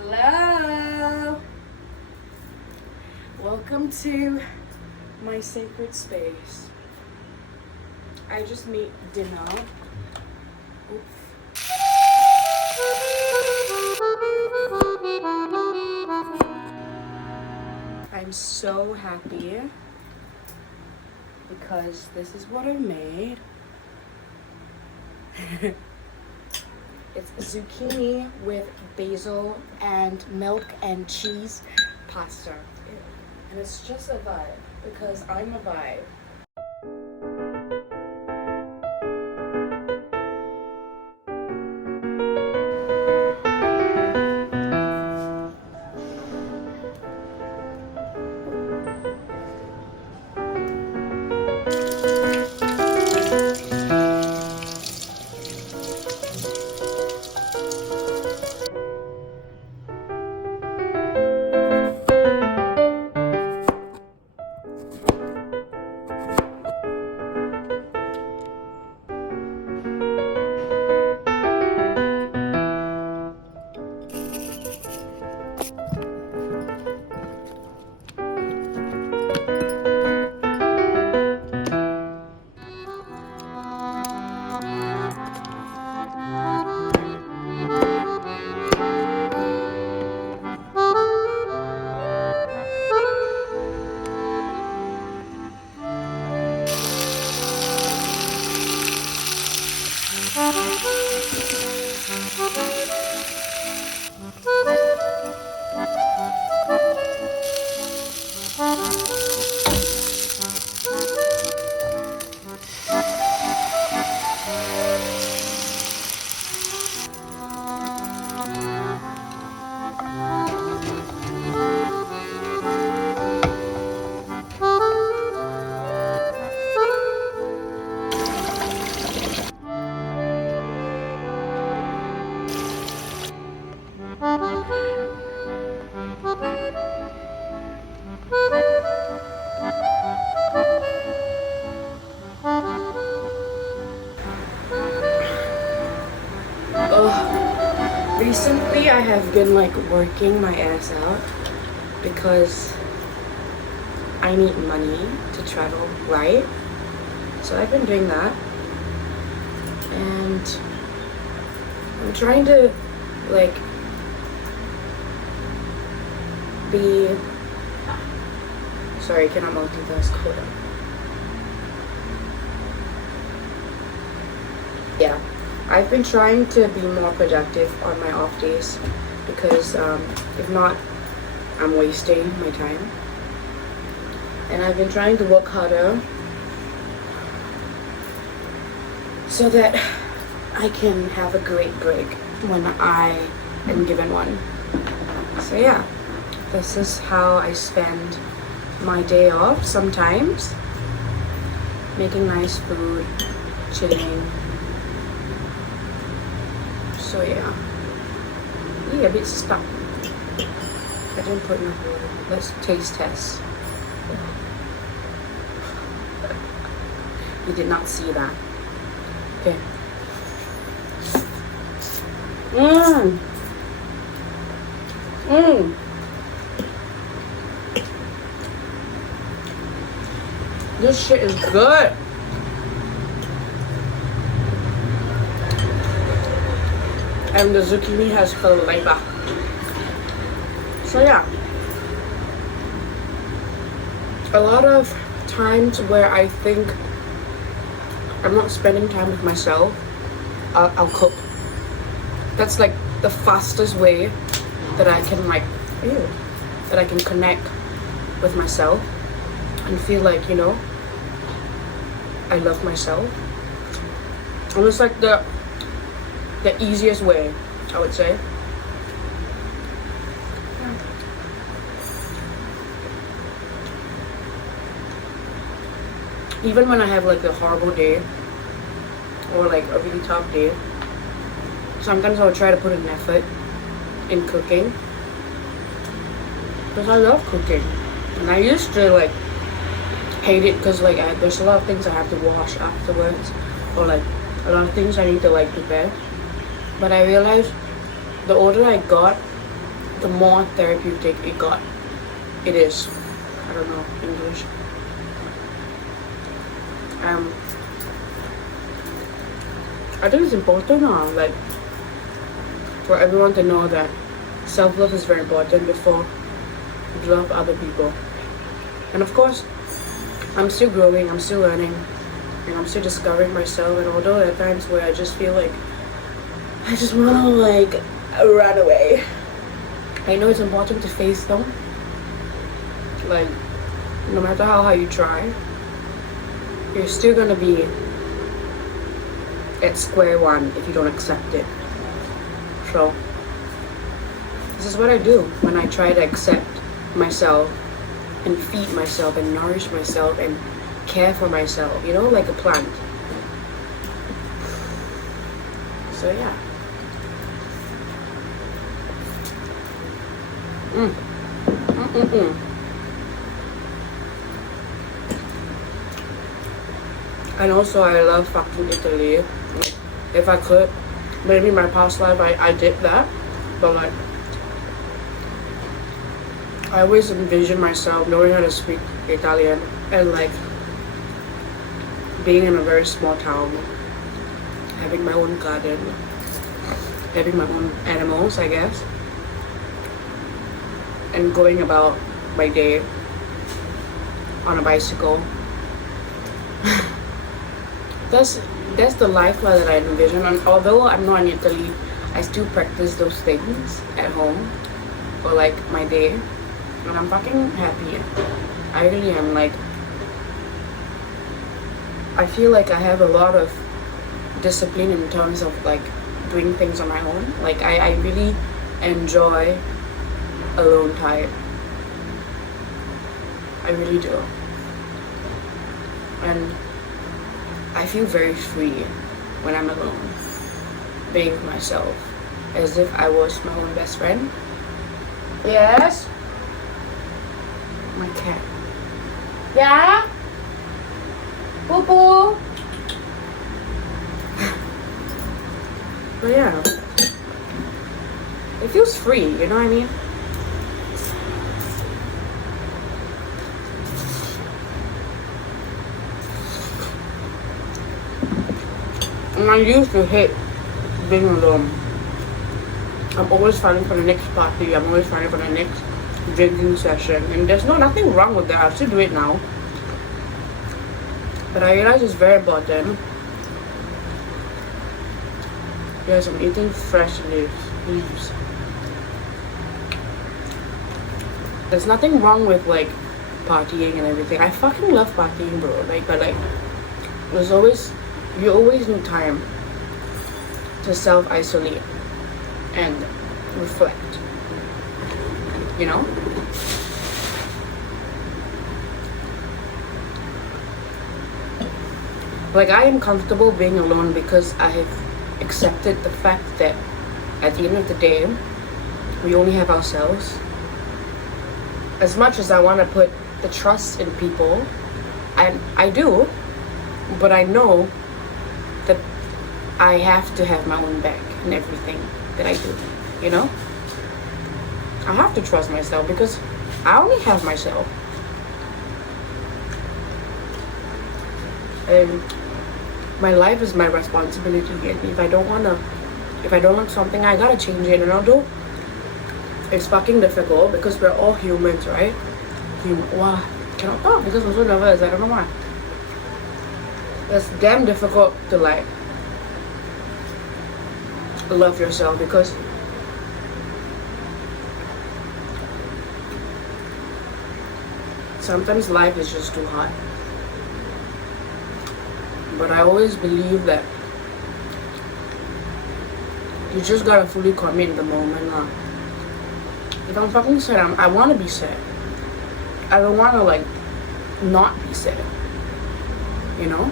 Hello! Welcome to my sacred space. I just made dinner. Oops. I'm so happy because this is what I made. It's zucchini with basil and milk and cheese pasta. And it's just a vibe because I'm a vibe. Recently I have been like working my ass out because I need money to travel, right? So I've been doing that and I'm trying to like be sorry, I cannot multitask, hold on. Yeah, I've been trying to be more productive on my off days because if not, I'm wasting my time. And I've been trying to work harder so that I can have a great break when I am given one. So yeah, this is how I spend my day off sometimes. Making nice food, chilling. So yeah, a bit stuck. I didn't put enough water. Let's taste test. You did not see that. Okay. This shit is good. And the zucchini has flavor. So yeah, a lot of times where I think I'm not spending time with myself, I'll cook. That's like the fastest way that I can that I can connect with myself and feel like, you know, I love myself. And it's like the easiest way, I would say. Even when I have like a horrible day or like a really tough day, sometimes I'll try to put an effort in cooking because I love cooking. And I used to like hate it because like there's a lot of things I have to wash afterwards, or like a lot of things I need to like prepare. But I realized the older I got, the more therapeutic it is. I don't know English. I think it's important now, like, for everyone to know that self-love is very important before you love other people. And of course, I'm still growing, I'm still learning, and I'm still discovering myself. And although there are times where I just feel like I just wanna like run away, I know it's important to face them. Like, no matter how hard you try, you're still gonna be at square one if you don't accept it. So this is what I do when I try to accept myself and feed myself and nourish myself and care for myself, you know, like a plant. So yeah. And also I love fucking Italy. Like, if I could, maybe my past life I did that, but like I always envision myself knowing how to speak Italian and like being in a very small town, having my own garden, having my own animals, I guess, and going about my day on a bicycle. That's the lifestyle that I envision. And although I'm not in Italy, I still practice those things at home for like my day, and I'm fucking happy. I really am. Like, I feel like I have a lot of discipline in terms of like doing things on my own. Like I really enjoy alone time. I really do. And I feel very free when I'm alone, being with myself, as if I was my own best friend. Yes? My cat. Yeah? Boo boo? But yeah, it feels free, you know what I mean? And I used to hate being alone. I'm always finding for the next party, I'm always finding for the next drinking session. And there's nothing wrong with that, I still do it now. But I realize it's very important. Yes, I'm eating fresh leaves. There's nothing wrong with like partying and everything. I fucking love partying, bro. Like, but like, you always need time to self-isolate and reflect, you know? Like, I am comfortable being alone because I have accepted the fact that at the end of the day, we only have ourselves. As much as I want to put the trust in people, and I do, but I know that I have to have my own back in everything that I do, you know? I have to trust myself because I only have myself. And my life is my responsibility, and if I don't want something, I gotta change it. And although it's fucking difficult because we're all humans, right? Wow, cannot talk because I'm so nervous. I don't know why. It's damn difficult to like love yourself because sometimes life is just too hard. But I always believe that you just gotta fully commit in the moment. If I'm fucking sad, I want to be sad. I don't want to like not be sad, you know?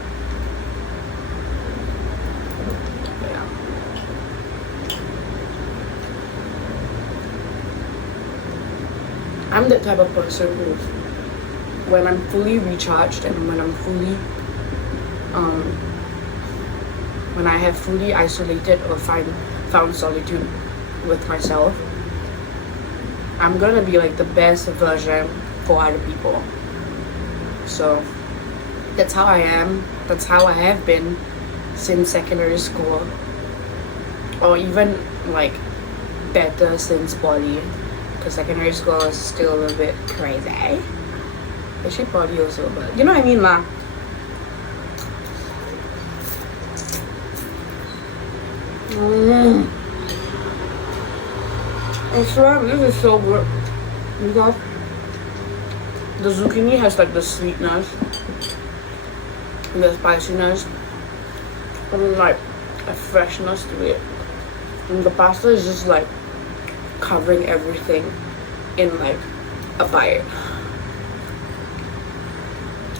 Yeah. I'm the type of person who, when I'm fully recharged and when I'm fully when I have fully isolated or found solitude with myself, I'm gonna be like the best version for other people. So that's how I am. That's how I have been since secondary school, or even like better since poly, because secondary school is still a little bit crazy. Actually poly also, but you know what I mean lah. I swear this is so good because the zucchini has like the sweetness, the spiciness, and like a freshness to it, and the pasta is just like covering everything in like a bite.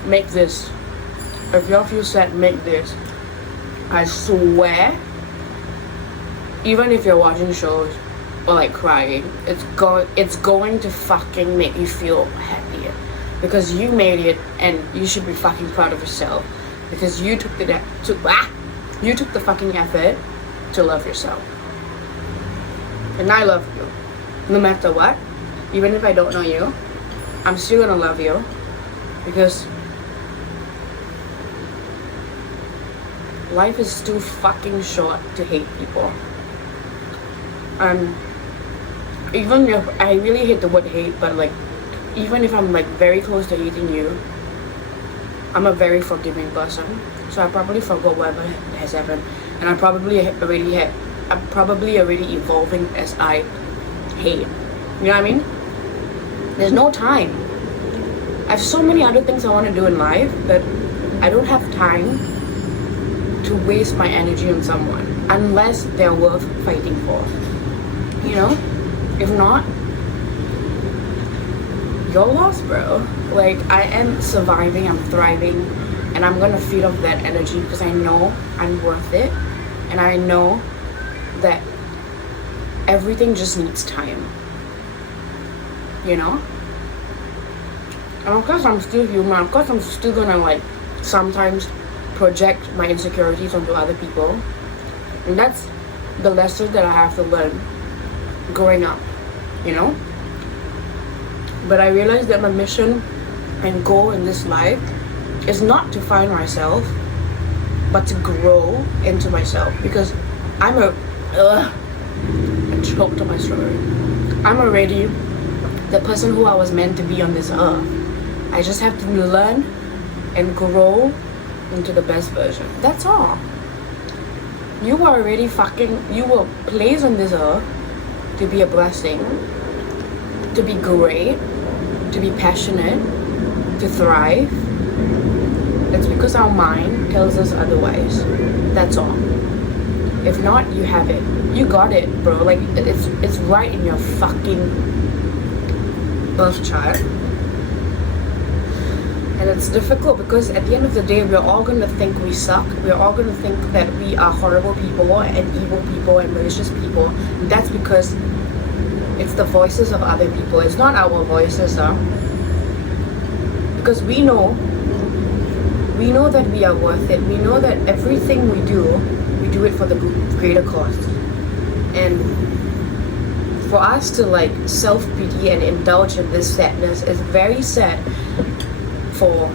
Make this. If y'all feel sad, make this. I swear, even if you're watching shows or like crying, it's going to fucking make you feel happier, because you made it and you should be fucking proud of yourself, because you took the fucking effort to love yourself. And I love you no matter what. Even if I don't know you, I'm still gonna love you, because life is too fucking short to hate people. Even if I really hate the word hate, but like even if I'm like very close to hating you, I'm a very forgiving person. So I probably forgot whatever has happened, and I'm probably already evolving as I hate. You know what I mean? There's no time. I have so many other things I want to do in life, but I don't have time to waste my energy on someone unless they're worth fighting for. You know? If not, you're lost, bro. Like, I am surviving, I'm thriving, and I'm gonna feed off that energy because I know I'm worth it, and I know that everything just needs time. You know? And of course I'm still human. Of course I'm still gonna like sometimes project my insecurities onto other people. And that's the lesson that I have to learn growing up, you know? But I realized that my mission and goal in this life is not to find myself, but to grow into myself, because I choked on my story. I'm already the person who I was meant to be on this earth. I just have to learn and grow into the best version. That's all. You were already you were placed on this earth to be a blessing, to be great, to be passionate, to thrive. It's because our mind tells us otherwise. That's all. If not, you have it. You got it, bro. Like, it's right in your fucking birth chart. And it's difficult because at the end of the day, we're all going to think we suck. We're all going to think that we are horrible people and evil people and malicious people. And that's because it's the voices of other people. It's not our voices, because we know that we are worth it. We know that everything we do it for the greater cause. And for us to like self-pity and indulge in this sadness is very sad for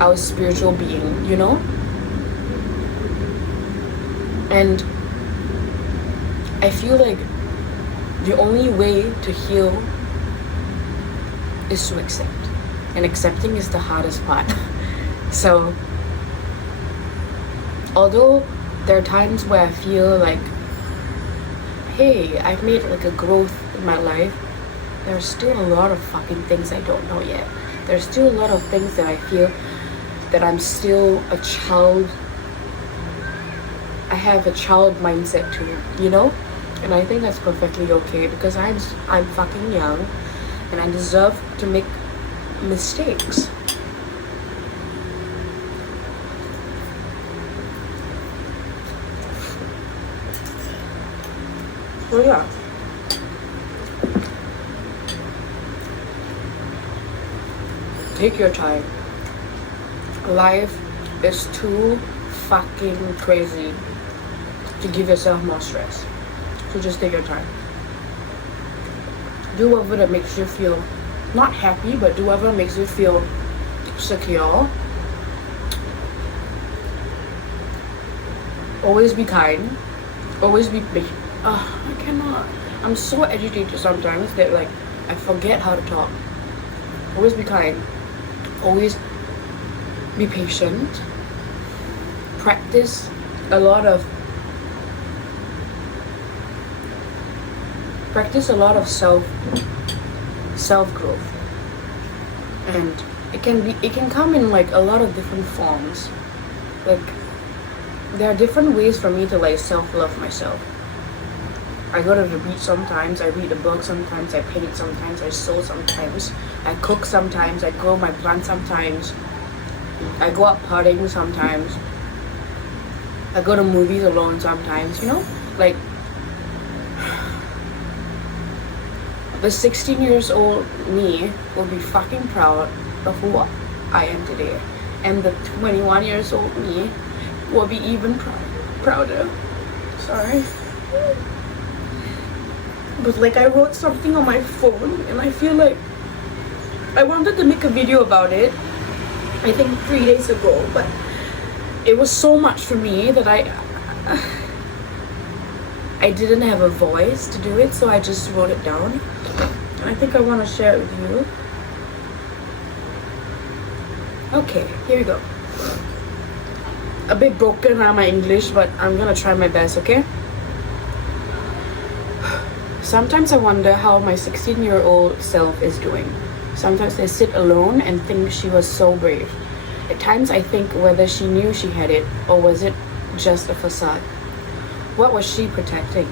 our spiritual being, you know? And I feel like the only way to heal is to accept. And accepting is the hardest part. So, although there are times where I feel like, hey, I've made like a growth in my life, there's still a lot of fucking things I don't know yet. There's still a lot of things that I feel that I'm still a child. I have a child mindset too, you know? And I think that's perfectly okay, because I'm fucking young and I deserve to make mistakes. So yeah. Take your time. Life is too fucking crazy to give yourself more stress. So just take your time. Do whatever that makes you feel not happy, but do whatever makes you feel secure. Always be kind. Always be patient. I cannot. I'm so agitated sometimes that like I forget how to talk. Always be kind. Always be patient. Practice a lot of self growth, and it can come in like a lot of different forms. Like there are different ways for me to like self-love myself. I go to the beach sometimes, I read a book sometimes, I paint sometimes, I sew sometimes, I cook sometimes, I grow my plants sometimes, I go out partying sometimes, I go to movies alone sometimes, you know? Like the 16 years old me will be fucking proud of who I am today. And the 21 years old me will be even prouder. Sorry. But like I wrote something on my phone and I feel like I wanted to make a video about it, I think 3 days ago, but it was so much for me that I didn't have a voice to do it, so I just wrote it down. And I think I want to share it with you. Okay, here we go. A bit broken on my English, but I'm gonna try my best, okay? Sometimes I wonder how my 16-year-old self is doing. Sometimes I sit alone and think she was so brave. At times I think whether she knew she had it or was it just a facade. What was she protecting?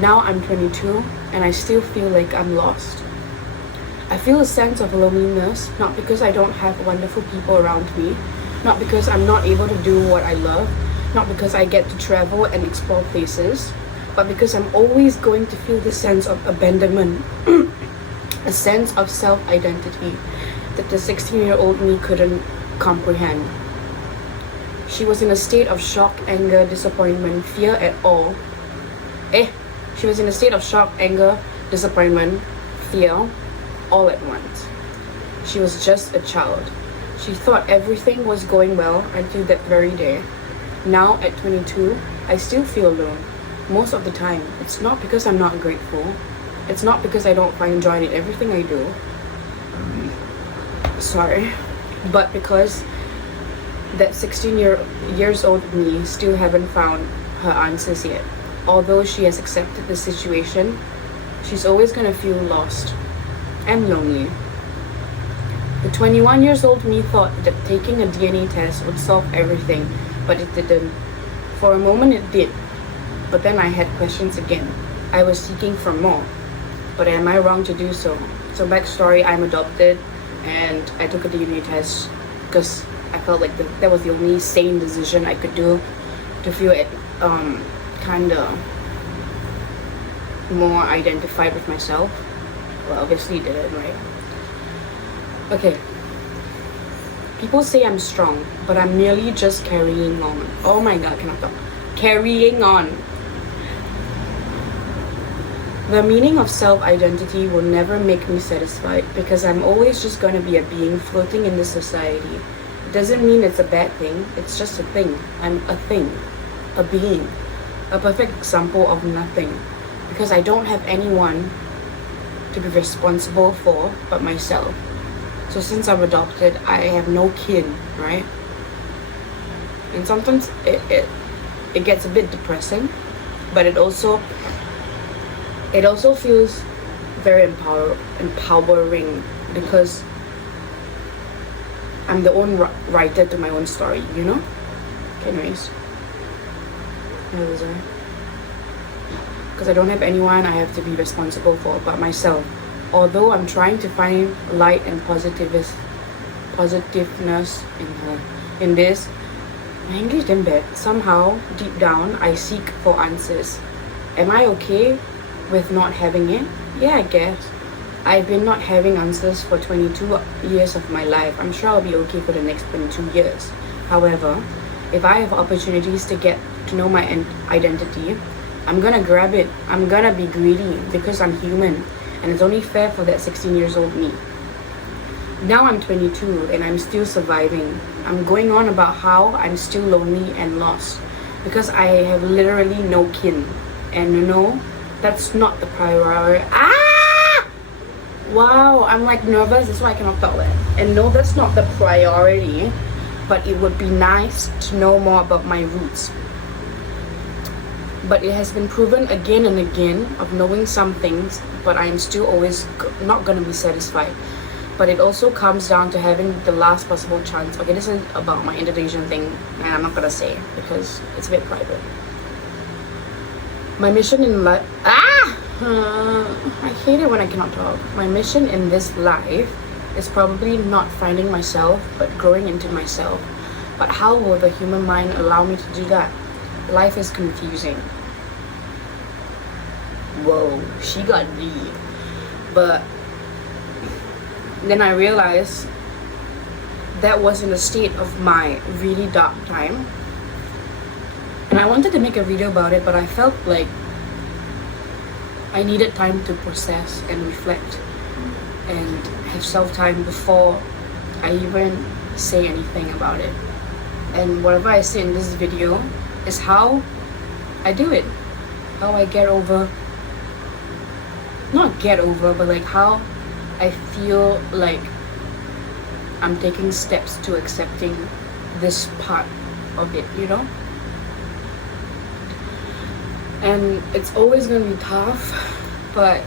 Now I'm 22 and I still feel like I'm lost. I feel a sense of loneliness, not because I don't have wonderful people around me, not because I'm not able to do what I love, not because I get to travel and explore places, but because I'm always going to feel this sense of abandonment, a sense of self-identity that the 16-year-old me couldn't comprehend. She was in a state of shock, anger, disappointment, fear at all. She was in a state of shock, anger, disappointment, fear, all at once. She was just a child. She thought everything was going well until that very day. Now at 22, I still feel alone. Most of the time. It's not because I'm not grateful. It's not because I don't find joy in everything I do. Sorry. But because that 16 years old me still haven't found her answers yet. Although she has accepted the situation, she's always gonna feel lost and lonely. The 21 years old me thought that taking a DNA test would solve everything, but it didn't. For a moment it did, but then I had questions again. I was seeking for more, but am I wrong to do so? So backstory, I'm adopted and I took a DNA test because I felt like that was the only sane decision I could do to feel it kinda more identified with myself. Well, obviously it didn't, right? Okay. People say I'm strong, but I'm merely just carrying on. Oh my god, I cannot talk. Carrying on. The meaning of self-identity will never make me satisfied because I'm always just gonna be a being floating in this society. It doesn't mean it's a bad thing, it's just a thing. I'm a thing, a being, a perfect example of nothing because I don't have anyone to be responsible for but myself. So since I'm adopted, I have no kin, right? And sometimes it gets a bit depressing, but it also feels very empowering because I'm the own writer to my own story, you know? Okay, anyways. Where was I? Because I don't have anyone I have to be responsible for but myself. Although I'm trying to find light and positiveness in this, my English damn bad. Somehow, deep down, I seek for answers. Am I okay with not having it? Yeah, I guess. I've been not having answers for 22 years of my life. I'm sure I'll be okay for the next 22 years. However, if I have opportunities to get to know my identity, I'm gonna grab it. I'm gonna be greedy because I'm human. and it's only fair for that 16 years old me. Now I'm 22 and I'm still surviving. I'm going on about how I'm still lonely and lost because I have literally no kin. And you know, that's not the priority. Wow, I'm like nervous, that's why I cannot talk that. And no, that's not the priority, but it would be nice to know more about my roots. But it has been proven again and again of knowing some things, but I'm still always not gonna be satisfied. But it also comes down to having the last possible chance. Okay, this is about my Indonesian thing, and I'm not gonna say because it's a bit private. My mission in life. I hate it when I cannot talk. My mission in this life is probably not finding myself, but growing into myself. But how will the human mind allow me to do that? Life is confusing. Whoa, she got deep. But then I realized that was in a state of my really dark time. And I wanted to make a video about it, but I felt like I needed time to process and reflect and have self-time before I even say anything about it. And whatever I say in this video is how I do it. How I get over, not get over, but like how I feel like I'm taking steps to accepting this part of it, you know? And it's always gonna be tough, but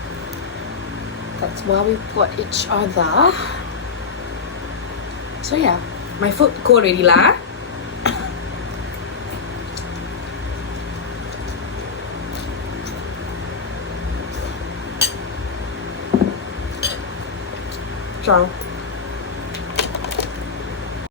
that's why we support each other. So yeah, my food cold already lah. Ciao.